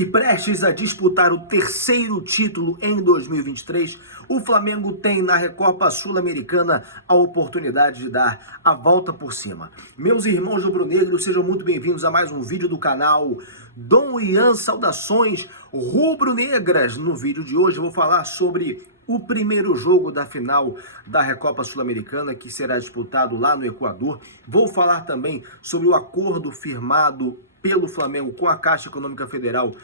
E prestes a disputar o terceiro título em 2023, o Flamengo tem na Recopa Sul-Americana a oportunidade de dar a volta por cima. Meus irmãos rubro-negros, sejam muito bem-vindos a mais um vídeo do canal Dom Ian Saudações Rubro-Negras. No vídeo de hoje eu vou falar sobre o primeiro jogo da final da Recopa Sul-Americana, que será disputado lá no Equador. Vou falar também sobre o acordo firmado pelo Flamengo com a Caixa Econômica Federal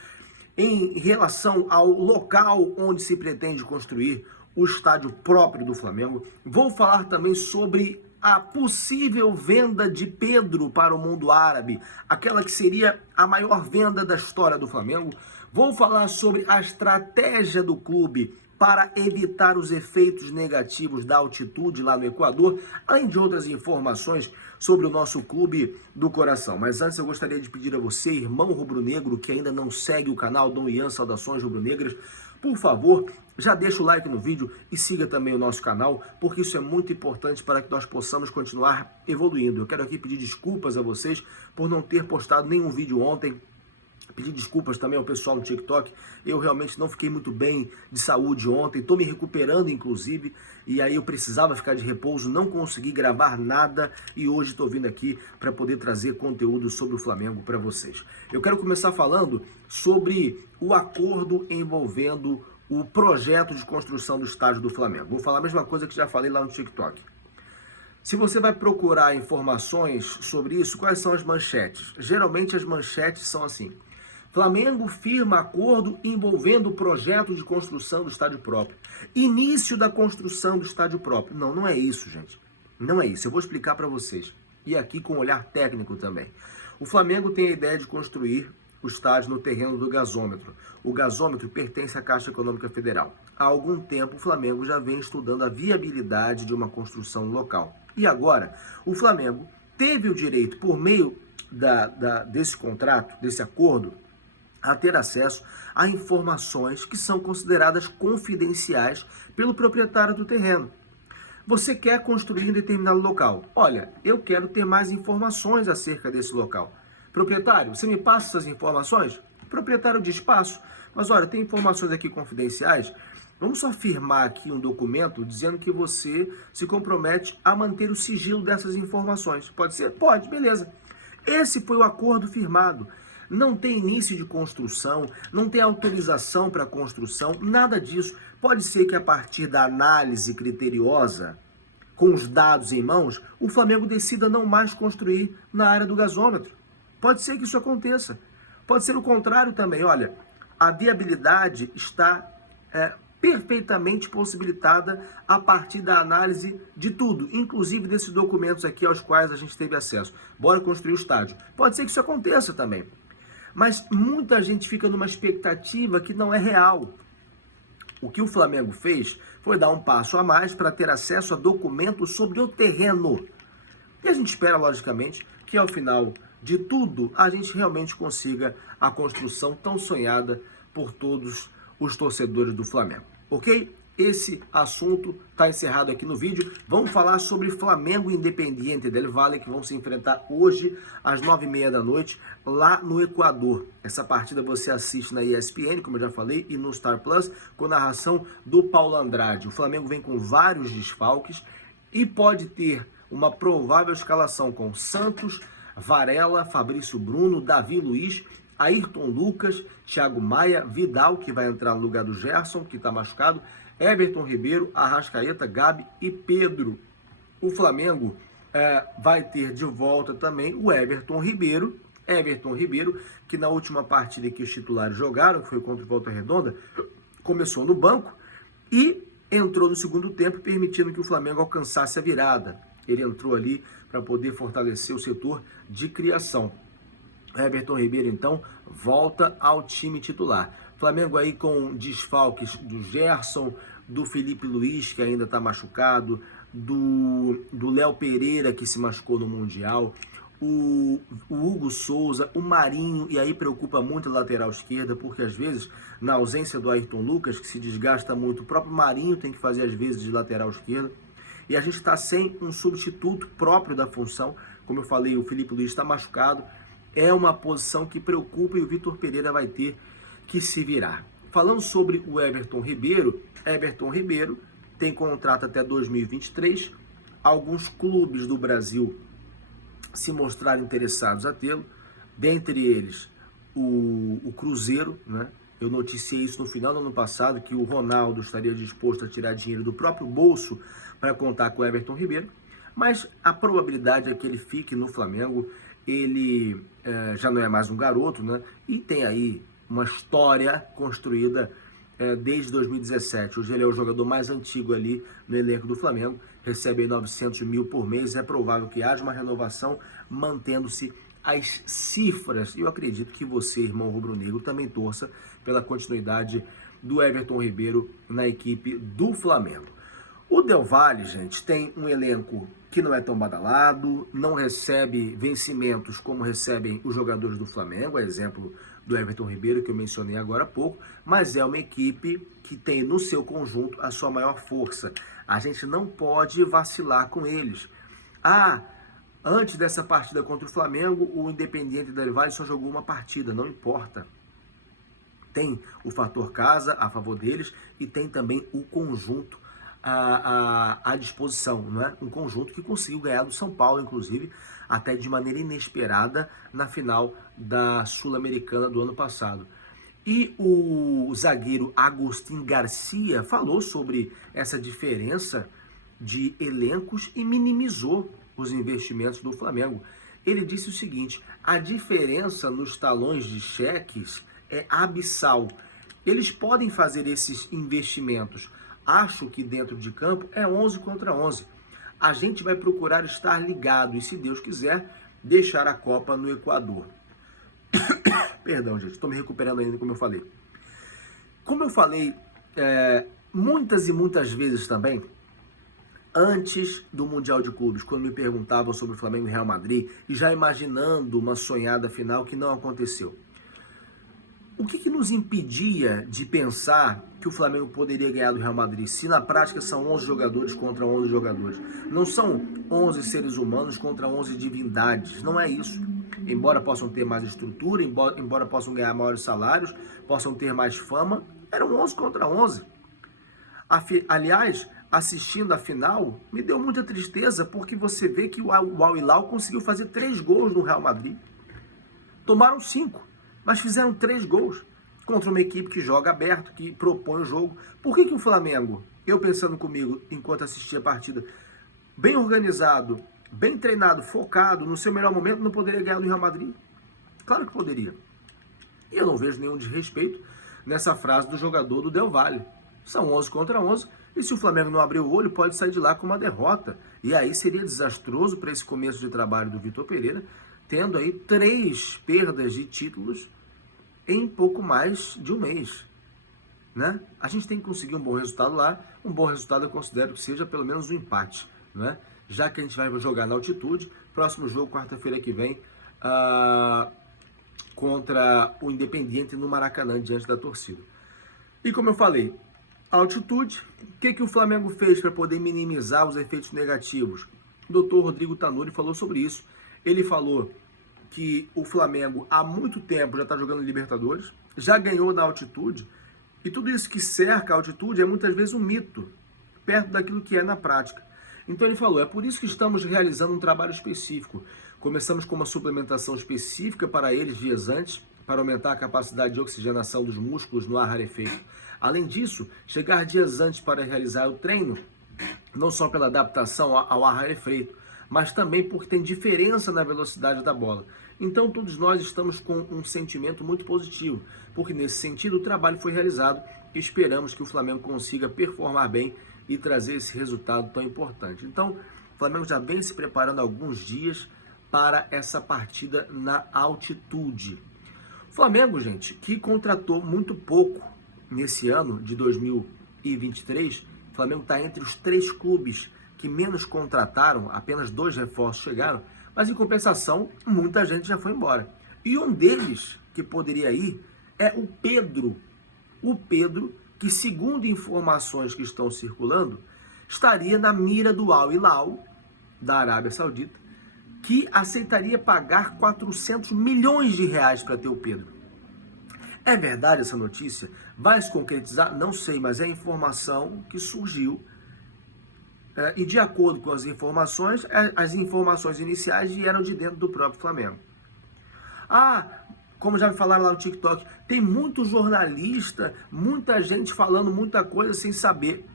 em relação ao local onde se pretende construir o estádio próprio do Flamengo. Vou falar também sobre a possível venda de Pedro para o mundo árabe, aquela que seria a maior venda da história do Flamengo. Vou falar sobre a estratégia do clube para evitar os efeitos negativos da altitude lá no Equador, além de outras informações sobre o nosso clube do coração. Mas antes eu gostaria de pedir a você, irmão rubro-negro, que ainda não segue o canal Dom Ian Saudações Rubro-Negras, por favor, já deixa o like no vídeo e siga também o nosso canal, porque isso é muito importante para que nós possamos continuar evoluindo. Eu quero aqui pedir desculpas a vocês por não ter postado nenhum vídeo ontem. Pedir desculpas também ao pessoal no TikTok, eu realmente não fiquei muito bem de saúde ontem, estou me recuperando inclusive, e aí eu precisava ficar de repouso, não consegui gravar nada e hoje estou vindo aqui para poder trazer conteúdo sobre o Flamengo para vocês. Eu quero começar falando sobre o acordo envolvendo o projeto de construção do estádio do Flamengo. Vou falar a mesma coisa que já falei lá no TikTok. Se você vai procurar informações sobre isso, quais são as manchetes? Geralmente as manchetes são assim: Flamengo firma acordo envolvendo o projeto de construção do estádio próprio. Início da construção do estádio próprio. Não, não é isso, gente. Não é isso. Eu vou explicar para vocês. E aqui com um olhar técnico também. O Flamengo tem a ideia de construir o estádio no terreno do gasômetro. O gasômetro pertence à Caixa Econômica Federal. Há algum tempo o Flamengo já vem estudando a viabilidade de uma construção local. E agora, o Flamengo teve o direito, por meio desse contrato, desse acordo, a ter acesso a informações que são consideradas confidenciais pelo proprietário do terreno. Você quer construir em determinado local. Olha, eu quero ter mais informações acerca desse local. Proprietário, você me passa essas informações? O proprietário diz: passo. Mas olha, tem informações aqui confidenciais. Vamos só firmar aqui um documento dizendo que você se compromete a manter o sigilo dessas informações. Pode ser? Pode, beleza. Esse foi o acordo firmado. Não tem início de construção, não tem autorização para construção, nada disso. Pode ser que a partir da análise criteriosa, com os dados em mãos, o Flamengo decida não mais construir na área do gasômetro. Pode ser que isso aconteça. Pode ser o contrário também. Olha, a viabilidade está perfeitamente possibilitada a partir da análise de tudo, inclusive desses documentos aqui aos quais a gente teve acesso. Bora construir o estádio. Pode ser que isso aconteça também. Mas muita gente fica numa expectativa que não é real. O que o Flamengo fez foi dar um passo a mais para ter acesso a documentos sobre o terreno. E a gente espera, logicamente, que ao final de tudo a gente realmente consiga a construção tão sonhada por todos os torcedores do Flamengo. Ok? Esse assunto está encerrado aqui no vídeo. Vamos falar sobre Flamengo e Independiente del Valle, que vão se enfrentar hoje às 9h30 da noite lá no Equador. Essa partida você assiste na ESPN, como eu já falei, e no Star Plus, com narração do Paulo Andrade. O Flamengo vem com vários desfalques e pode ter uma provável escalação com Santos, Varela, Fabrício Bruno, Davi Luiz, Ayrton Lucas, Thiago Maia, Vidal, que vai entrar no lugar do Gerson, que está machucado, Everton Ribeiro, Arrascaeta, Gabi e Pedro. O Flamengo vai ter de volta também o Everton Ribeiro, que na última partida que os titulares jogaram, que foi contra o Volta Redonda, começou no banco e entrou no segundo tempo, permitindo que o Flamengo alcançasse a virada. Ele entrou ali para poder fortalecer o setor de criação. Everton Ribeiro, então, volta ao time titular. Flamengo aí com desfalques do Gerson, do Felipe Luiz, que ainda está machucado, do Léo Pereira, que se machucou no Mundial, o Hugo Souza, o Marinho, e aí preocupa muito a lateral esquerda, porque às vezes, na ausência do Ayrton Lucas, que se desgasta muito, o próprio Marinho tem que fazer às vezes de lateral esquerda, e a gente está sem um substituto próprio da função. Como eu falei, o Felipe Luiz está machucado, é uma posição que preocupa e o Vitor Pereira vai ter que se virá. Falando sobre o Everton Ribeiro tem contrato até 2023. Alguns clubes do Brasil se mostraram interessados a tê-lo, dentre eles o Cruzeiro, né? Eu noticiei isso no final do ano passado, que o Ronaldo estaria disposto a tirar dinheiro do próprio bolso para contar com o Everton Ribeiro, mas a probabilidade é que ele fique no Flamengo. Ele já não é mais um garoto, né? E tem aí uma história construída desde 2017. Hoje ele é o jogador mais antigo ali no elenco do Flamengo, recebe aí 900 mil por mês. É provável que haja uma renovação, mantendo-se as cifras. Eu acredito que você, irmão rubro-negro, também torça pela continuidade do Everton Ribeiro na equipe do Flamengo. O Del Valle, gente, tem um elenco que não é tão badalado, não recebe vencimentos como recebem os jogadores do Flamengo, a exemplo do Everton Ribeiro, que eu mencionei agora há pouco, mas é uma equipe que tem no seu conjunto a sua maior força. A gente não pode vacilar com eles. Antes dessa partida contra o Flamengo, o Independiente Del Valle só jogou uma partida, não importa. Tem o fator casa a favor deles e tem também o conjunto à disposição, não é? Um conjunto que conseguiu ganhar do São Paulo, inclusive, até de maneira inesperada na final da Sul-Americana do ano passado. E o zagueiro Agustín Garcia falou sobre essa diferença de elencos e minimizou os investimentos do Flamengo. Ele disse o seguinte: a diferença nos talões de cheques é abissal. Eles podem fazer esses investimentos. Acho que dentro de campo é 11 contra 11. A gente vai procurar estar ligado e, se Deus quiser, deixar a Copa no Equador. Perdão, gente, estou me recuperando ainda, como eu falei. Como eu falei muitas e muitas vezes também, antes do Mundial de Clubes, quando me perguntavam sobre o Flamengo e Real Madrid, e já imaginando uma sonhada final que não aconteceu. O que nos impedia de pensar que o Flamengo poderia ganhar do Real Madrid, se na prática são 11 jogadores contra 11 jogadores? Não são 11 seres humanos contra 11 divindades, não é isso. Embora possam ter mais estrutura, embora possam ganhar maiores salários, possam ter mais fama, eram 11 contra 11. Aliás, assistindo a final, me deu muita tristeza, porque você vê que o Al Hilal conseguiu fazer 3 gols no Real Madrid. Tomaram 5. Mas fizeram 3 gols contra uma equipe que joga aberto, que propõe o jogo. Por que o Flamengo, eu pensando comigo enquanto assistia a partida, bem organizado, bem treinado, focado, no seu melhor momento, não poderia ganhar do Real Madrid? Claro que poderia. E eu não vejo nenhum desrespeito nessa frase do jogador do Del Valle. São 11 contra 11, e se o Flamengo não abrir o olho, pode sair de lá com uma derrota. E aí seria desastroso para esse começo de trabalho do Vitor Pereira, tendo aí 3 perdas de títulos em pouco mais de um mês, né? A gente tem que conseguir um bom resultado lá. Um bom resultado eu considero que seja pelo menos um empate, né? Já que a gente vai jogar na altitude, próximo jogo, quarta-feira que vem, contra o Independiente no Maracanã, diante da torcida. E como eu falei, altitude, o que o Flamengo fez para poder minimizar os efeitos negativos? O doutor Rodrigo Tanuri falou sobre isso. Ele falou que o Flamengo há muito tempo já está jogando Libertadores, já ganhou na altitude, e tudo isso que cerca a altitude é muitas vezes um mito, perto daquilo que é na prática. Então ele falou, é por isso que estamos realizando um trabalho específico. Começamos com uma suplementação específica para eles dias antes, para aumentar a capacidade de oxigenação dos músculos no ar rarefeito. Além disso, chegar dias antes para realizar o treino, não só pela adaptação ao ar rarefeito, mas também porque tem diferença na velocidade da bola. Então todos nós estamos com um sentimento muito positivo, porque nesse sentido o trabalho foi realizado e esperamos que o Flamengo consiga performar bem e trazer esse resultado tão importante. Então o Flamengo já vem se preparando há alguns dias para essa partida na altitude. O Flamengo, gente, que contratou muito pouco nesse ano de 2023, o Flamengo está entre os 3 clubes que menos contrataram, apenas 2 reforços chegaram, mas em compensação, muita gente já foi embora. E um deles que poderia ir é o Pedro. O Pedro, que segundo informações que estão circulando, estaria na mira do Al Hilal, da Arábia Saudita, que aceitaria pagar 400 milhões de reais para ter o Pedro. É verdade essa notícia? Vai se concretizar? Não sei, mas é a informação que surgiu. E de acordo com as informações iniciais vieram de dentro do próprio Flamengo. Como já me falaram lá no TikTok, tem muito jornalista, muita gente falando muita coisa sem saber.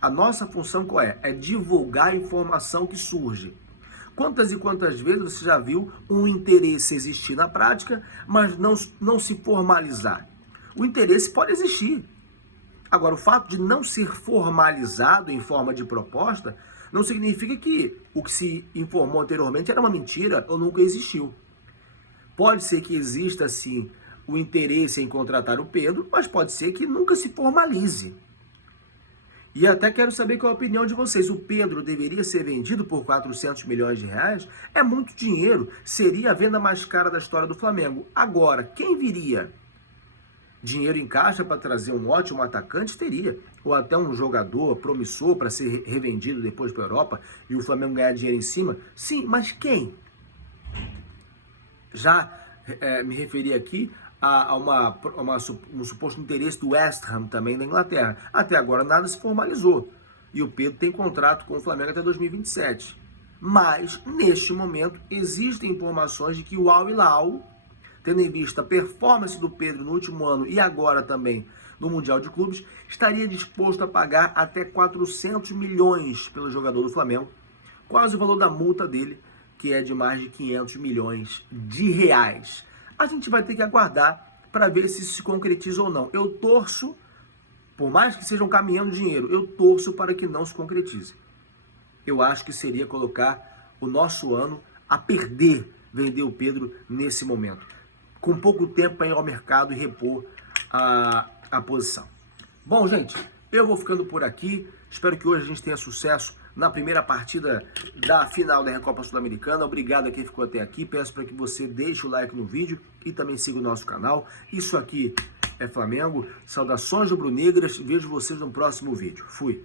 A nossa função qual é? É divulgar a informação que surge. Quantas e quantas vezes você já viu um interesse existir na prática, mas não se formalizar? O interesse pode existir. Agora, o fato de não ser formalizado em forma de proposta não significa que o que se informou anteriormente era uma mentira ou nunca existiu. Pode ser que exista, sim, o interesse em contratar o Pedro, mas pode ser que nunca se formalize. E até quero saber qual a opinião de vocês. O Pedro deveria ser vendido por 400 milhões de reais? É muito dinheiro. Seria a venda mais cara da história do Flamengo. Agora, quem viria? Dinheiro em caixa para trazer um ótimo atacante? Teria. Ou até um jogador promissor para ser revendido depois para a Europa e o Flamengo ganhar dinheiro em cima? Sim, mas quem? Já me referi aqui a um suposto interesse do West Ham também da Inglaterra. Até agora nada se formalizou. E o Pedro tem contrato com o Flamengo até 2027. Mas, neste momento, existem informações de que o Al Hilal, tendo em vista a performance do Pedro no último ano e agora também no Mundial de Clubes, estaria disposto a pagar até 400 milhões pelo jogador do Flamengo. Quase o valor da multa dele, que é de mais de 500 milhões de reais. A gente vai ter que aguardar para ver se isso se concretiza ou não. Eu torço, por mais que seja um caminhão de dinheiro, eu torço para que não se concretize. Eu acho que seria colocar o nosso ano a perder, vender o Pedro nesse momento. Com pouco tempo para ir ao mercado e repor a posição. Bom, gente, eu vou ficando por aqui. Espero que hoje a gente tenha sucesso na primeira partida da final da Recopa Sul-Americana. Obrigado a quem ficou até aqui. Peço para que você deixe o like no vídeo e também siga o nosso canal. Isso aqui é Flamengo. Saudações rubro-negras. Vejo vocês no próximo vídeo. Fui!